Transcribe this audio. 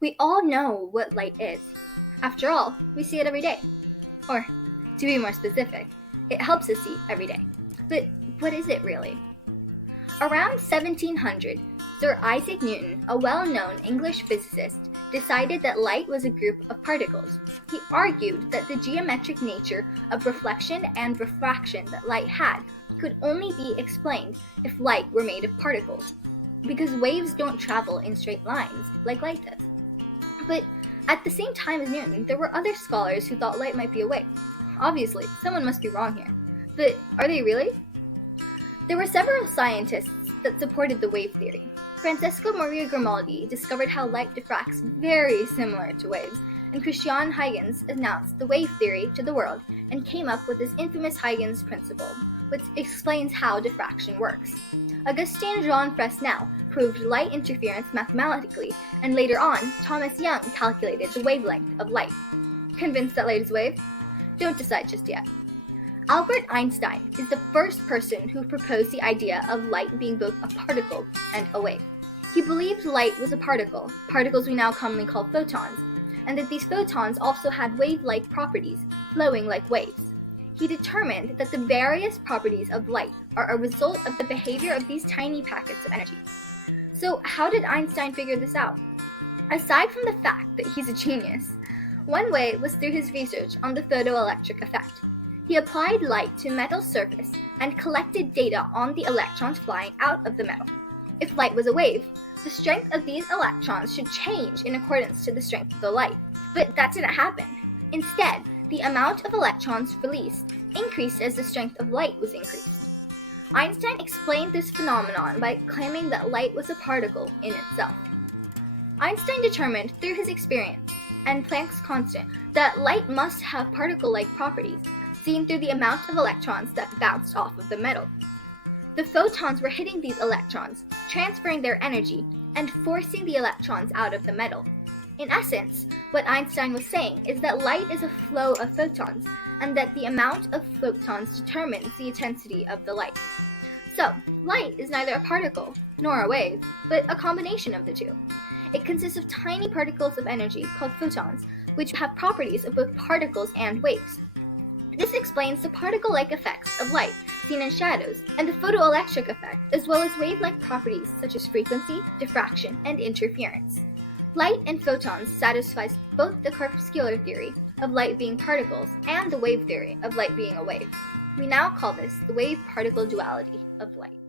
We all know what light is. After all, we see it every day. Or, to be more specific, it helps us see every day. But what is it really? Around 1700, Sir Isaac Newton, a well-known English physicist, decided that light was a group of particles. He argued that the geometric nature of reflection and refraction that light had could only be explained if light were made of particles, because waves don't travel in straight lines like light does. But at the same time as Newton, there were other scholars who thought light might be a wave. Obviously, someone must be wrong here. But are they really? There were several scientists that supported the wave theory. Francesco Maria Grimaldi discovered how light diffracts very similar to waves, and Christian Huygens announced the wave theory to the world and came up with his infamous Huygens principle, which explains how diffraction works. Augustin Jean Fresnel proved light interference mathematically, and later on, Thomas Young calculated the wavelength of light. Convinced that light is a wave? Don't decide just yet. Albert Einstein is the first person who proposed the idea of light being both a particle and a wave. He believed light was a particle, particles we now commonly call photons, and that these photons also had wave-like properties, flowing like waves. He determined that the various properties of light are a result of the behavior of these tiny packets of energy. So how did Einstein figure this out? Aside from the fact that he's a genius, one way was through his research on the photoelectric effect. He applied light to a metal surface and collected data on the electrons flying out of the metal. If light was a wave, the strength of these electrons should change in accordance to the strength of the light. But that didn't happen. Instead, the amount of electrons released increased as the strength of light was increased. Einstein explained this phenomenon by claiming that light was a particle in itself. Einstein determined through his experience and Planck's constant that light must have particle-like properties, seen through the amount of electrons that bounced off of the metal. The photons were hitting these electrons, transferring their energy, and forcing the electrons out of the metal. In essence, what Einstein was saying is that light is a flow of photons, and that the amount of photons determines the intensity of the light. So, light is neither a particle nor a wave, but a combination of the two. It consists of tiny particles of energy called photons, which have properties of both particles and waves. This explains the particle-like effects of light seen in shadows, and the photoelectric effect, as well as wave-like properties such as frequency, diffraction, and interference. Light and photons satisfies both the corpuscular theory of light being particles and the wave theory of light being a wave. We now call this the wave-particle duality of light.